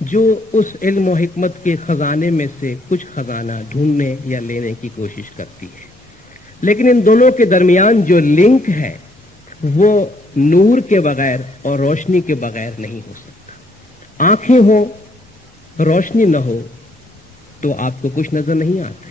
جو اس علم و حکمت کے خزانے میں سے کچھ خزانہ ڈھونڈنے یا لینے کی کوشش کرتی ہے، لیکن ان دونوں کے درمیان جو لنک ہے وہ نور کے بغیر اور روشنی کے بغیر نہیں ہو سکتا۔ آنکھیں ہو، روشنی نہ ہو تو آپ کو کچھ نظر نہیں آتا۔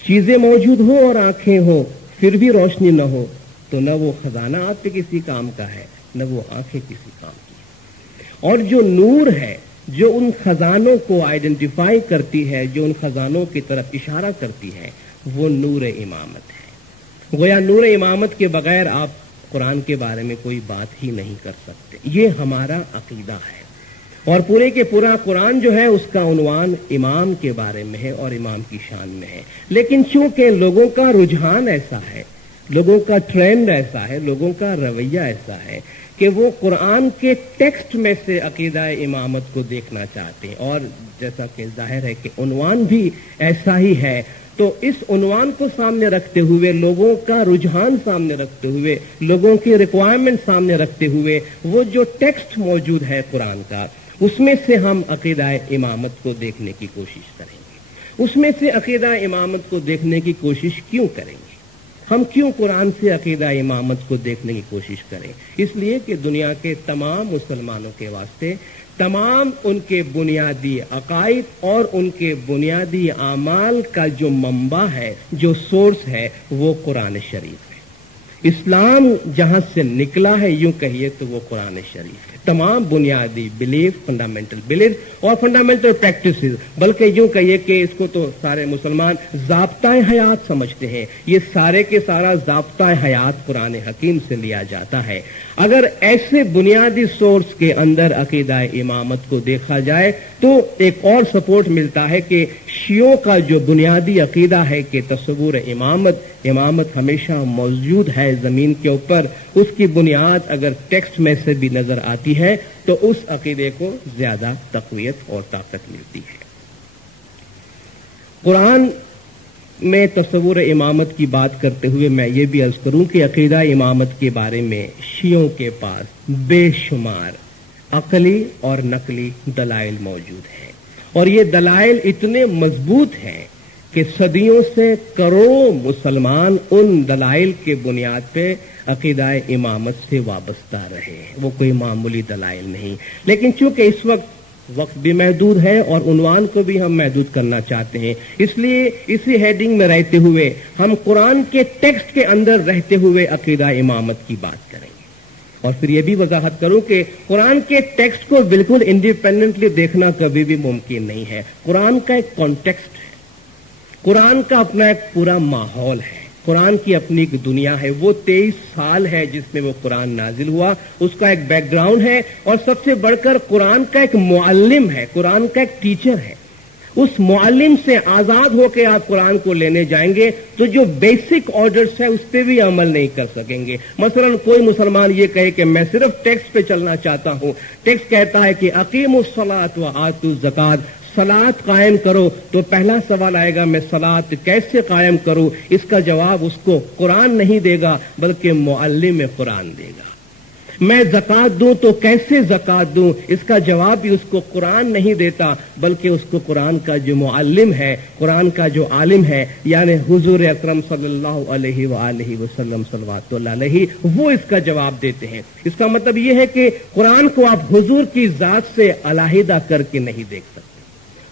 چیزیں موجود ہو اور آنکھیں ہو پھر بھی روشنی نہ ہو تو نہ وہ خزانہ آپ کے کسی کام کا ہے، نہ وہ آنکھیں کسی کام کی ہے۔ اور جو نور ہے، جو ان خزانوں کو آئیڈینٹیفائی کرتی ہے، جو ان خزانوں کی طرف اشارہ کرتی ہے، وہ نور امامت ہے۔ گویا نور امامت کے بغیر آپ قرآن کے بارے میں کوئی بات ہی نہیں کر سکتے۔ یہ ہمارا عقیدہ ہے، اور پورے کے پورا قرآن جو ہے اس کا عنوان امام کے بارے میں ہے اور امام کی شان میں ہے۔ لیکن چونکہ لوگوں کا رجحان ایسا ہے، لوگوں کا ٹرینڈ ایسا ہے، لوگوں کا رویہ ایسا ہے کہ وہ قرآن کے ٹیکسٹ میں سے عقیدہ امامت کو دیکھنا چاہتے ہیں، اور جیسا کہ ظاہر ہے کہ عنوان بھی ایسا ہی ہے، تو اس عنوان کو سامنے رکھتے ہوئے، لوگوں کا رجحان سامنے رکھتے ہوئے، لوگوں کی ریکوائرمنٹ سامنے رکھتے ہوئے، وہ جو ٹیکسٹ موجود ہے قرآن کا، اس میں سے ہم عقیدہ امامت کو دیکھنے کی کوشش کریں گے۔ اس میں سے عقیدہ امامت کو دیکھنے کی کوشش کیوں کریں گے؟ ہم کیوں قرآن سے عقیدہ امامت کو دیکھنے کی کوشش کریں؟ اس لیے کہ دنیا کے تمام مسلمانوں کے واسطے تمام ان کے بنیادی عقائد اور ان کے بنیادی اعمال کا جو منبع ہے، جو سورس ہے، وہ قرآن شریف ہے۔ اسلام جہاں سے نکلا ہے، یوں کہیے تو وہ قرآن شریف ہے۔ تمام بنیادی بلیف، فنڈامنٹل بلیف اور فنڈامنٹل پریکٹسز، بلکہ یوں کہیے کہ اس کو تو سارے مسلمان ضابطۂ حیات سمجھتے ہیں، یہ سارے کے سارا ضابطۂ حیات قرآن حکیم سے لیا جاتا ہے۔ اگر ایسے بنیادی سورس کے اندر عقیدہ امامت کو دیکھا جائے تو ایک اور سپورٹ ملتا ہے کہ شیعوں کا جو بنیادی عقیدہ ہے کہ تصور امامت ہمیشہ موجود ہے زمین کے اوپر، اس کی بنیاد اگر ٹیکسٹ میں سے بھی نظر آتی ہے تو اس عقیدے کو زیادہ تقویت اور طاقت ملتی ہے۔ قرآن میں تصور امامت کی بات کرتے ہوئے میں یہ بھی عرض کروں کہ عقیدہ امامت کے بارے میں شیعوں کے پاس بے شمار عقلی اور نقلی دلائل موجود ہیں، اور یہ دلائل اتنے مضبوط ہیں کہ صدیوں سے کروڑوں مسلمان ان دلائل کے بنیاد پہ عقیدہ امامت سے وابستہ رہے ہیں۔ وہ کوئی معمولی دلائل نہیں، لیکن چونکہ اس وقت بھی محدود ہے اور عنوان کو بھی ہم محدود کرنا چاہتے ہیں، اس لیے اسی ہیڈنگ میں رہتے ہوئے ہم قرآن کے ٹیکسٹ کے اندر رہتے ہوئے عقیدہ امامت کی بات کریں گے، اور پھر یہ بھی وضاحت کروں کہ قرآن کے ٹیکسٹ کو بالکل انڈیپینڈنٹلی دیکھنا کبھی بھی ممکن نہیں ہے۔ قرآن کا ایک کانٹیکسٹ ہے، قرآن کا اپنا ایک پورا ماحول ہے، قرآن کی اپنی ایک دنیا ہے۔ وہ 23 سال ہے جس میں وہ قرآن نازل ہوا، اس کا ایک بیک گراؤنڈ ہے، اور سب سے بڑھ کر قرآن کا ایک معلم ہے، قرآن کا ایک ٹیچر ہے۔ اس معلم سے آزاد ہو کے آپ قرآن کو لینے جائیں گے تو جو بیسک آرڈرز ہے اس پہ بھی عمل نہیں کر سکیں گے۔ مثلا کوئی مسلمان یہ کہے کہ میں صرف ٹیکسٹ پہ چلنا چاہتا ہوں، ٹیکسٹ کہتا ہے کہ اقیموا الصلاۃ وآتوا الزکوٰۃ، صلاۃ قائم کرو، تو پہلا سوال آئے گا میں صلاۃ کیسے قائم کروں؟ اس کا جواب اس کو قرآن نہیں دے گا بلکہ معلم قرآن دے گا۔ میں زکوٰۃ دوں تو کیسے زکوٰۃ دوں؟ اس کا جواب بھی اس کو قرآن نہیں دیتا بلکہ اس کو قرآن کا جو معلم ہے، قرآن کا جو عالم ہے، یعنی حضور اکرم صلی اللہ علیہ وآلہ وسلم صلوات اللہ علیہ، وہ اس کا جواب دیتے ہیں۔ اس کا مطلب یہ ہے کہ قرآن کو آپ حضور کی ذات سے علیحدہ کر کے نہیں دیکھ سکتے۔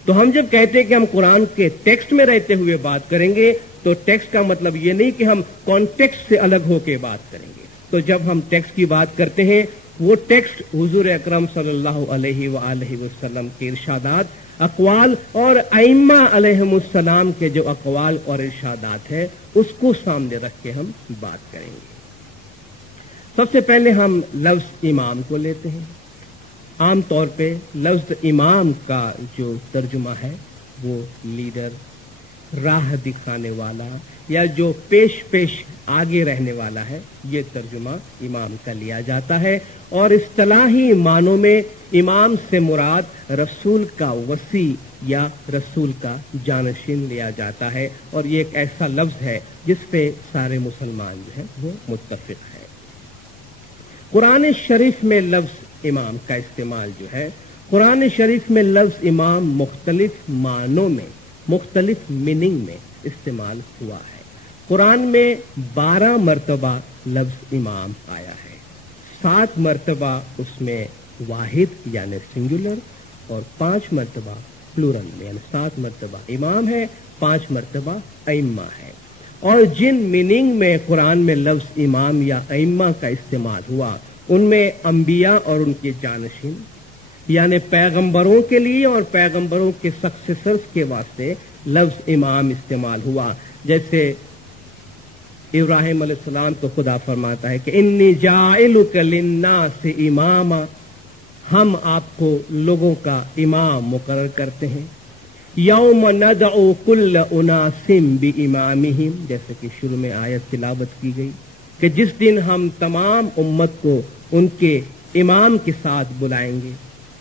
تو ہم جب کہتے ہیں کہ ہم قرآن کے ٹیکسٹ میں رہتے ہوئے بات کریں گے تو ٹیکسٹ کا مطلب یہ نہیں کہ ہم کانٹیکسٹ سے الگ ہو کے بات کریں گے۔ تو جب ہم ٹیکسٹ کی بات کرتے ہیں، وہ ٹیکسٹ حضور اکرم صلی اللہ علیہ وآلہ وسلم کے ارشادات، اقوال اور ائمہ علیہم السلام کے جو اقوال اور ارشادات ہیں اس کو سامنے رکھ کے ہم بات کریں گے۔ سب سے پہلے ہم لفظ امام کو لیتے ہیں۔ عام طور پہ لفظ امام کا جو ترجمہ ہے وہ لیڈر، راہ دکھانے والا، یا جو پیش آگے رہنے والا ہے، یہ ترجمہ امام کا لیا جاتا ہے، اور اصطلاحی معنوں میں امام سے مراد رسول کا وصی یا رسول کا جانشین لیا جاتا ہے، اور یہ ایک ایسا لفظ ہے جس پہ سارے مسلمان جو ہیں وہ متفق ہیں۔ قرآن شریف میں لفظ امام کا استعمال جو ہے قرآن شریف میں لفظ امام مختلف معنوں میں مختلف میننگ میں استعمال ہوا ہے۔ قرآن میں 12 مرتبہ لفظ امام آیا ہے، 7 مرتبہ اس میں واحد یعنی سنگولر اور 5 مرتبہ پلورل یعنی 7 مرتبہ امام ہے، 5 مرتبہ ائمہ ہے۔ اور جن میننگ میں قرآن میں لفظ امام یا ائمہ کا استعمال ہوا ان میں انبیاء اور ان کے جانشین یعنی پیغمبروں کے لیے اور پیغمبروں کے سکسیسرز کے واسطے لفظ امام استعمال ہوا۔ جیسے ابراہیم علیہ السلام کو خدا فرماتا ہے کہ انی جاعلک للناس اماما، ہم آپ کو لوگوں کا امام مقرر کرتے ہیں۔ یوم ندعو کل اناس بامامہم، جیسے کہ شروع میں آیت تلاوت کی گئی کہ جس دن ہم تمام امت کو ان کے امام کے ساتھ بلائیں گے۔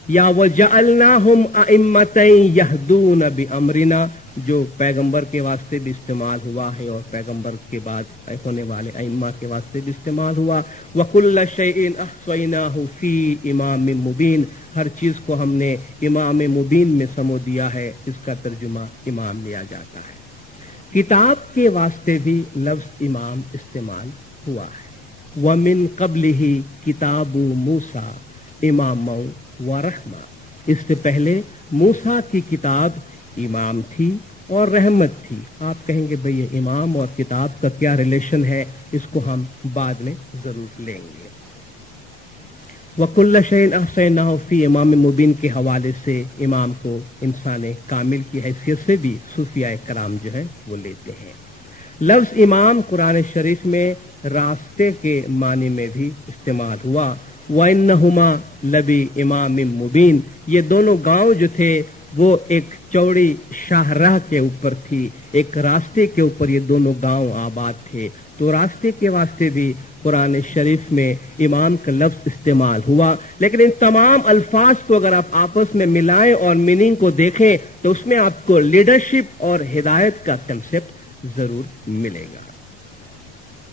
یا وجعلناہم ائمۃ یہدون بامرنا، جو پیغمبر کے واسطے بھی استعمال ہوا ہے اور پیغمبر کے بعد ہونے والے ائمہ کے واسطے بھی استعمال ہوا۔ وَكُلَّ شَيْءٍ أَحْصَيْنَاهُ فِي إِمَامٍ مُبِينٍ، ہر چیز کو ہم نے امام مبین میں سمو دیا ہے، اس کا ترجمہ امام لیا جاتا ہے۔ کتاب کے واسطے بھی لفظ امام استعمال ہوا ہے۔ وَمِن قَبْلِهِ كِتَابُ مُوسَىٰ إِمَامًا وَرَحْمَةً، اس سے پہلے موسیٰ کی کتاب امام تھی اور رحمت تھی۔ آپ کہیں گے بھئی یہ امام اور کتاب کا کیا ریلیشن ہے، اس کو ہم بعد میں ضرور لیں گے۔ وَكُلَّ شَيْءٍ أَحْصَيْنَاهُ فِي إِمَامٍ مُبِينٍ کے حوالے سے امام کو انسان کامل کی حیثیت سے بھی صوفیاء کرام جو ہے وہ لیتے ہیں۔ لفظ امام قرآن شریف میں راستے کے معنی میں بھی استعمال ہوا۔ وَإِنَّهُمَا لَبِی إِمَامٍ مُبِينٍ، یہ دونوں گاؤں جو تھے وہ ایک چوڑی شاہراہ کے اوپر تھی، ایک راستے کے اوپر یہ دونوں گاؤں آباد تھے، تو راستے کے واسطے بھی قرآن شریف میں امام کا لفظ استعمال ہوا۔ لیکن ان تمام الفاظ کو اگر آپ آپس میں ملائیں اور میننگ کو دیکھیں تو اس میں آپ کو لیڈرشپ اور ہدایت کا کنسپٹ ضرور ملے گا۔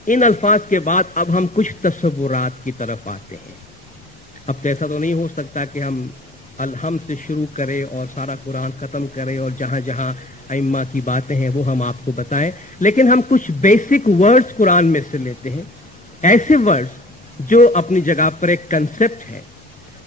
ان الفاظ کے بعد اب ہم کچھ تصورات کی طرف آتے ہیں۔ اب تو ایسا تو نہیں ہو سکتا کہ ہم الحمد سے شروع کریں اور سارا قرآن ختم کریں اور جہاں جہاں ائمہ کی باتیں ہیں وہ ہم آپ کو بتائیں، لیکن ہم کچھ بیسک ورڈز قرآن میں سے لیتے ہیں، ایسے ورڈز جو اپنی جگہ پر ایک کنسپٹ ہے۔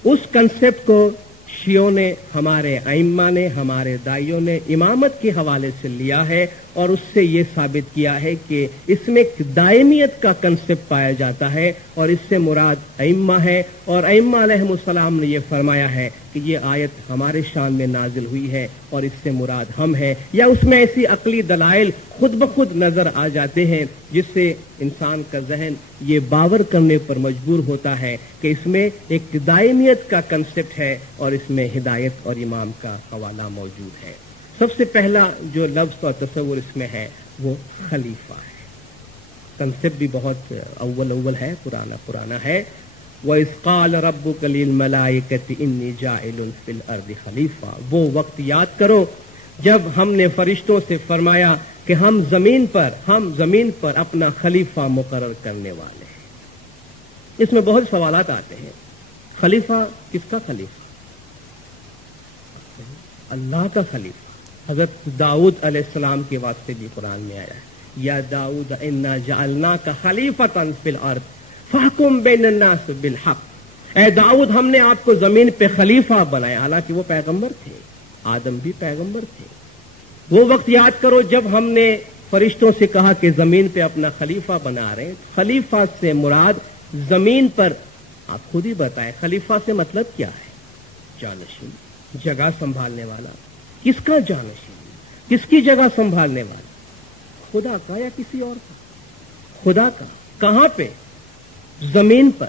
اس کنسپٹ کو شیعوں نے، ہمارے ائمہ نے، ہمارے دائیوں نے امامت کے حوالے سے لیا ہے اور اس سے یہ ثابت کیا ہے کہ اس میں ایک دائمیت کا کنسپٹ پایا جاتا ہے اور اس سے مراد ائمہ ہے، اور ائمہ علیہم السلام نے یہ فرمایا ہے کہ یہ آیت ہمارے شان میں نازل ہوئی ہے اور اس سے مراد ہم ہیں، یا اس میں ایسی عقلی دلائل خود بخود نظر آ جاتے ہیں جس سے انسان کا ذہن یہ باور کرنے پر مجبور ہوتا ہے کہ اس میں ایک دائمیت کا کنسپٹ ہے اور اس میں ہدایت اور امام کا حوالہ موجود ہے۔ سب سے پہلا جو لفظ اور تصور اس میں ہے وہ خلیفہ ہے۔ کنسپٹ بھی بہت اول ہے، پرانا ہے۔ وَإِذْ قَالَ رَبُّكَ لِلْمَلَائِكَةِ إِنِّي جَاعِلٌ فِي الْأَرْضِ خَلِيفَةً، وہ وقت یاد کرو جب ہم نے فرشتوں سے فرمایا کہ ہم زمین پر اپنا خلیفہ مقرر کرنے والے ہیں۔ اس میں بہت سوالات آتے ہیں، خلیفہ کس کا خلیفہ؟ اللہ کا خلیفہ۔ حضرت داؤد علیہ السلام کے واسطے بھی قرآن میں آیا ہے، یا داؤد انا جعلناک خلیفۃ فی الارض فاحکم بین الناس بالحق، اے داؤد ہم نے آپ کو زمین پہ خلیفہ بنایا، حالانکہ وہ پیغمبر تھے، آدم بھی پیغمبر تھے۔ وہ وقت یاد کرو جب ہم نے فرشتوں سے کہا کہ زمین پہ اپنا خلیفہ بنا رہے ہیں۔ خلیفہ سے مراد زمین پر، آپ خود ہی بتائیں خلیفہ سے مطلب کیا ہے؟ جانشین، جگہ سنبھالنے والا۔ کس کا جانشین؟ کس کی جگہ سنبھالنے والا؟ خدا کا یا کسی اور کا؟ خدا کا۔ کہاں پہ؟ زمین پر۔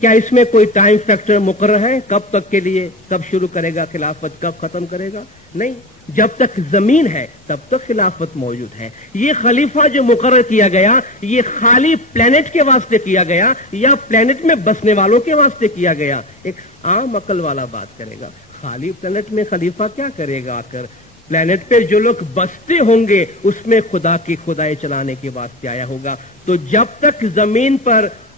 کیا اس میں کوئی ٹائم فیکٹر مقرر ہے کب تک کے لیے، کب شروع کرے گا خلافت، کب ختم کرے گا؟ نہیں، جب تک زمین ہے تب تک خلافت موجود ہے۔ یہ خلیفہ جو مقرر کیا گیا یہ خالی پلینٹ کے واسطے کیا گیا یا پلینٹ میں بسنے والوں کے واسطے کیا گیا؟ ایک عام عقل والا بات کرے گا، خالی پلینٹ میں خلیفہ کیا کرے گا؟ آ کر پلینٹ پہ جو لوگ بستے ہوں گے اس میں خدا کی خدائی چلانے کے واسطے آیا ہوگا۔ تو جب تک زمین پر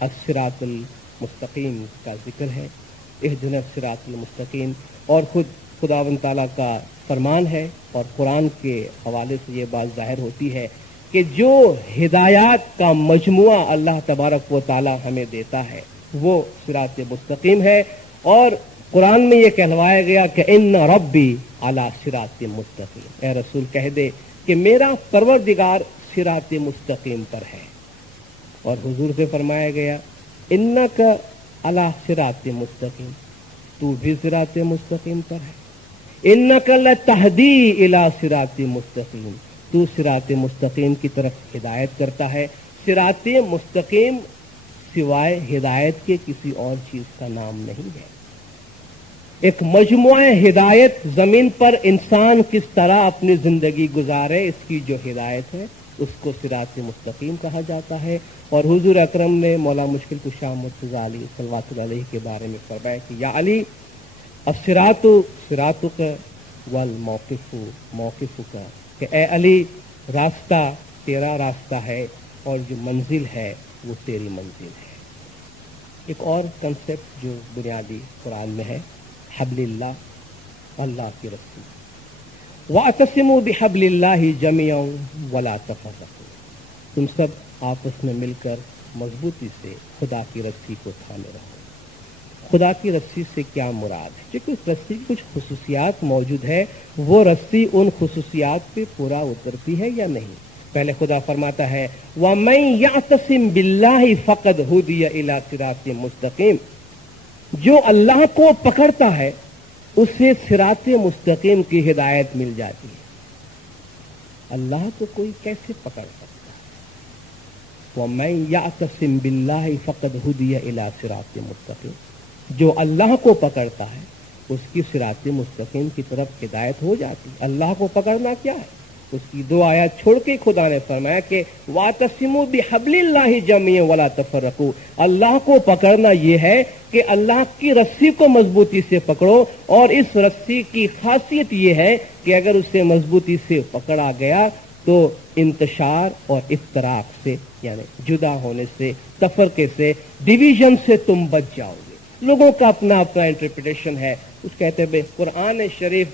الصراط المستقیم کا ذکر ہے، اہدنا الصراط المستقیم، اور خود خداوند تعالیٰ کا فرمان ہے، اور قرآن کے حوالے سے یہ بات ظاہر ہوتی ہے کہ جو ہدایات کا مجموعہ اللہ تبارک و تعالیٰ ہمیں دیتا ہے وہ صراط مستقیم ہے، اور قرآن میں یہ کہلوایا گیا کہ ان ربی علی صراط مستقیم، اے رسول کہہ دے کہ میرا پروردگار صراط مستقیم پر ہے، اور حضور سے فرمایا گیا انک علی صراط مستقیم، تو بھی صراط مستقیم پر ہے، انک لتہدی الی صراط مستقیم، تو صراط مستقیم کی طرف ہدایت کرتا ہے۔ صراط مستقیم سوائے ہدایت کے کسی اور چیز کا نام نہیں ہے۔ ایک مجموعہ ہدایت، زمین پر انسان کس طرح اپنی زندگی گزارے اس کی جو ہدایت ہے اس کو صراط مستقیم کہا جاتا ہے، اور حضور اکرم نے مولا مشکل کشا مرتضی علی صلوات اللہ علیہ کے بارے میں فرمایا کہ یا علی الصراط صراطک والموقف موقفک، کہ اے علی راستہ تیرا راستہ ہے اور جو منزل ہے وہ تیری منزل ہے۔ ایک اور کنسپٹ جو بنیادی قرآن میں ہے، حبل اللہ، اللہ کی رسی، وَاعْتَصِمُوا بِحَبْلِ اللَّهِ جَمِيعًا وَلَا تَفَرَّقُوا، تم سب آپس میں مل کر مضبوطی سے خدا کی رسی کو تھامے رہو۔ خدا کی رسی سے کیا مراد ہے؟ کیونکہ اس رسی کی کچھ خصوصیات موجود ہے، وہ رسی ان خصوصیات پہ پورا اترتی ہے یا نہیں؟ پہلے خدا فرماتا ہے وَمَن يَعْتَصِم بِاللَّهِ فَقَدْ هُدِيَ إِلَىٰ صِرَاطٍ مُسْتَقِيم، جو اللہ کو پکڑتا ہے اسے صراط مستقیم کی ہدایت مل جاتی ہے۔ اللہ کو کوئی کیسے پکڑ سکتا ہے؟ وَمَن يَعْتَصِم بِاللَّهِ فَقَدْ هُدِيَ إِلَىٰ صِرَاطٍ مُسْتَقِيم، جو اللہ کو پکڑتا ہے اس کی صراط مستقیم کی طرف ہدایت ہو جاتی ہے۔ اللہ کو پکڑنا کیا ہے؟ اس کی دو آیات چھوڑ کے خدا نے فرمایا کہ وَاعْتَصِمُوا بِحَبْلِ اللَّهِ جَمِيعًا وَلَا تَفَرَّقُوا، اللہ کو پکڑنا یہ ہے کہ اللہ کی رسی کو مضبوطی سے پکڑو، اور اس رسی کی خاصیت یہ ہے کہ اگر اسے مضبوطی سے پکڑا گیا تو انتشار اور افتراق سے، یعنی جدا ہونے سے، تفرقے سے، ڈویژن سے تم بچ جاؤ گے۔ لوگوں کا اپنا اپنا انٹرپریٹیشن ہے، اس کہتے ہیں قرآن شریف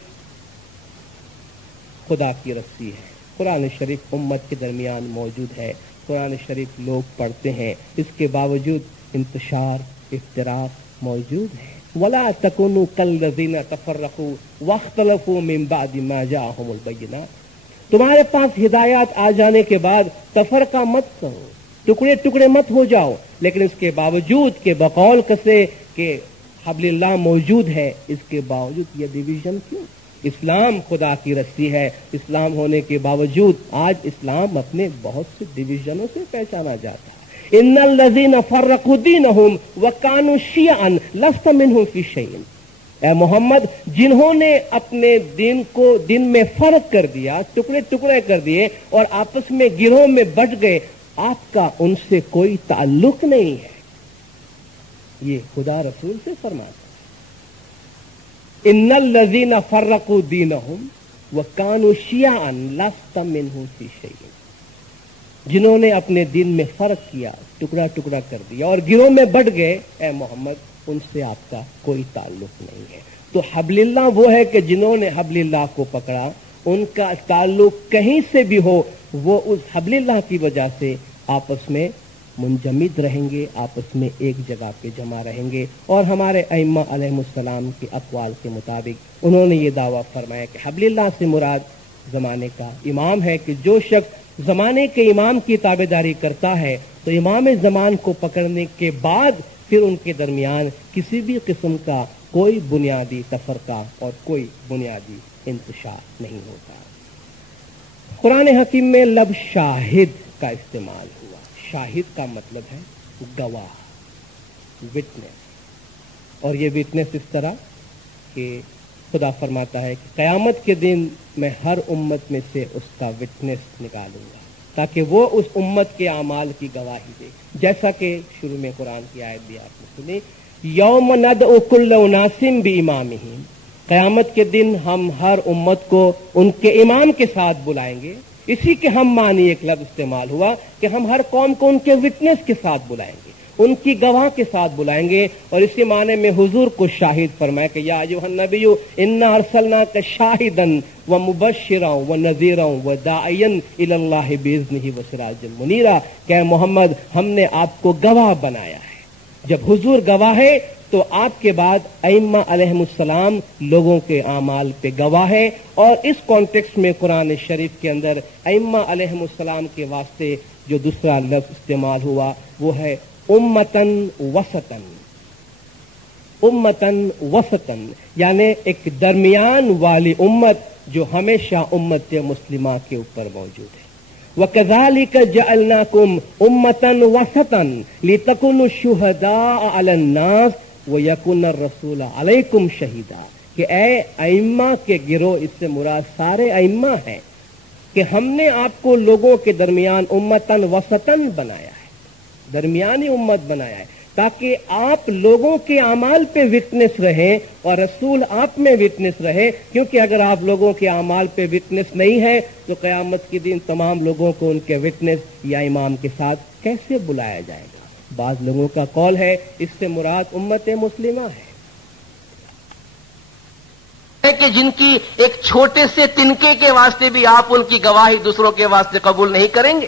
خدا کی رسی ہے، قرآن شریف امت کے درمیان موجود ہے، قرآن شریف لوگ پڑھتے ہیں، اس کے باوجود انتشار افتراق موجود ہے۔ وَلَا تَكُونُوا كَالَّذِينَ تَفَرَّقُوا وَاخْتَلَفُوا مِن بَعْدِ مَا جَاءَهُمُ الْبَيِّنَاتُ، تمہارے پاس ہدایات آ جانے کے بعد تفرقہ مت کرو، ٹکڑے ٹکڑے مت ہو جاؤ، لیکن اس کے باوجود کہ بقول کسے کہ حبل اللہ موجود ہے، اس کے باوجود یہ ڈویژن کیوں؟ اسلام خدا کی رسی ہے، اسلام ہونے کے باوجود آج اسلام اپنے بہت سے ڈویژنوں سے پہچانا جاتا ہے۔ ان الذین فرقوا دینہم وکانوا شیعا لست منہم فی شیء، اے محمد جنہوں نے اپنے دین کو دن میں فرق کر دیا، ٹکڑے ٹکڑے کر دیے اور آپس میں گروہوں میں بٹ گئے، آپ کا ان سے کوئی تعلق نہیں ہے۔ یہ خدا رسول سے فرماتا ان الذین فرقوا دینہم وکانوا شیعا لست منہم فی شیء، جنہوں نے اپنے دین میں فرق کیا، ٹکڑا ٹکڑا کر دیا اور گروہ میں بٹ گئے، اے محمد ان سے آپ کا کوئی تعلق نہیں ہے۔ تو حبل اللہ وہ ہے کہ جنہوں نے حبل اللہ کو پکڑا، ان کا تعلق کہیں سے بھی ہو، وہ اس حبل اللہ کی وجہ سے آپس میں منجمد رہیں گے، آپس میں ایک جگہ پہ جمع رہیں گے۔ اور ہمارے ائمہ علیہ السلام کے اقوال کے مطابق انہوں نے یہ دعویٰ فرمایا کہ حبل اللہ سے مراد زمانے کا امام ہے، کہ جو شخص زمانے کے امام کی تابعداری کرتا ہے تو امام زمان کو پکڑنے کے بعد پھر ان کے درمیان کسی بھی قسم کا کوئی بنیادی تفرقہ اور کوئی بنیادی انتشار نہیں ہوتا۔ قرآن حکیم میں لفظ شاہد کا استعمال ہوا۔ شاہد کا مطلب ہے گواہ، وٹنس، اور یہ وٹنس اس طرح کہ خدا فرماتا ہے کہ قیامت کے دن میں ہر امت میں سے اس کا وٹنس نکالوں گا تاکہ وہ اس امت کے اعمال کی گواہی دے، جیسا کہ شروع میں قرآن کی آیت بھی آپ نے سنی، یوم ندعو کل اناس بامامہم، قیامت کے دن ہم ہر امت کو ان کے امام کے ساتھ بلائیں گے، اسی کے ہم معنی ایک لفظ استعمال ہوا کہ ہم ہر قوم کو ان کے وٹنس کے ساتھ بلائیں گے، ان کی گواہ کے ساتھ بلائیں گے، اور اسی معنی میں حضور کو شاہد فرمائے کہ یا ایھا النبی انا ارسلناک شاہدا ومبشرا ونذیرا وداعیا الی اللہ باذنہ وسراجا منیرا، کہ محمد ہم نے آپ کو گواہ بنایا ہے۔ جب حضور گواہ ہے تو آپ کے بعد ائمہ علیہم السلام لوگوں کے اعمال پہ گواہ ہے، اور اس کانٹیکسٹ میں قرآن شریف کے اندر ائمہ علیہم السلام کے واسطے جو دوسرا لفظ استعمال ہوا وہ ہے امتن وسطن، امتن وسطن، یعنی ایک درمیان والی امت جو ہمیشہ امت مسلمہ کے اوپر موجود ہے۔ وَكَذَلِكَ جَعَلْنَاكُمْ أُمَّةً وَسَطًا لِتَكُونُوا شُهَدَاءَ عَلَى النَّاسِ وَيَكُونَ الرَّسُولُ عَلَيْكُمْ شَهِيدًا، کہ اے ائمہ کے گروہ، اس سے مراد سارے ائمہ ہیں، کہ ہم نے آپ کو لوگوں کے درمیان امتاً وسطاً بنایا ہے، درمیانی امت بنایا ہے، تاکہ آپ لوگوں کے اعمال پہ وٹنس رہیں اور رسول آپ میں وٹنس رہے، کیونکہ اگر آپ لوگوں کے اعمال پہ وٹنس نہیں ہے تو قیامت کے دن تمام لوگوں کو ان کے وٹنس یا امام کے ساتھ کیسے بلایا جائے گا؟ بعض لوگوں کا قول ہے اس سے مراد امت مسلمہ ہے کہ جن کی ایک چھوٹے سے تنکے کے واسطے بھی آپ ان کی گواہی دوسروں کے واسطے قبول نہیں کریں گے،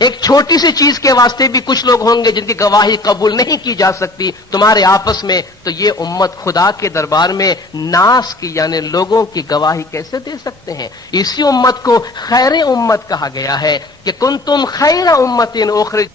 ایک چھوٹی سی چیز کے واسطے بھی کچھ لوگ ہوں گے جن کی گواہی قبول نہیں کی جا سکتی تمہارے آپس میں، تو یہ امت خدا کے دربار میں ناس کی یعنی لوگوں کی گواہی کیسے دے سکتے ہیں؟ اسی امت کو خیر امت کہا گیا ہے کہ کنتم خیر امت اخرج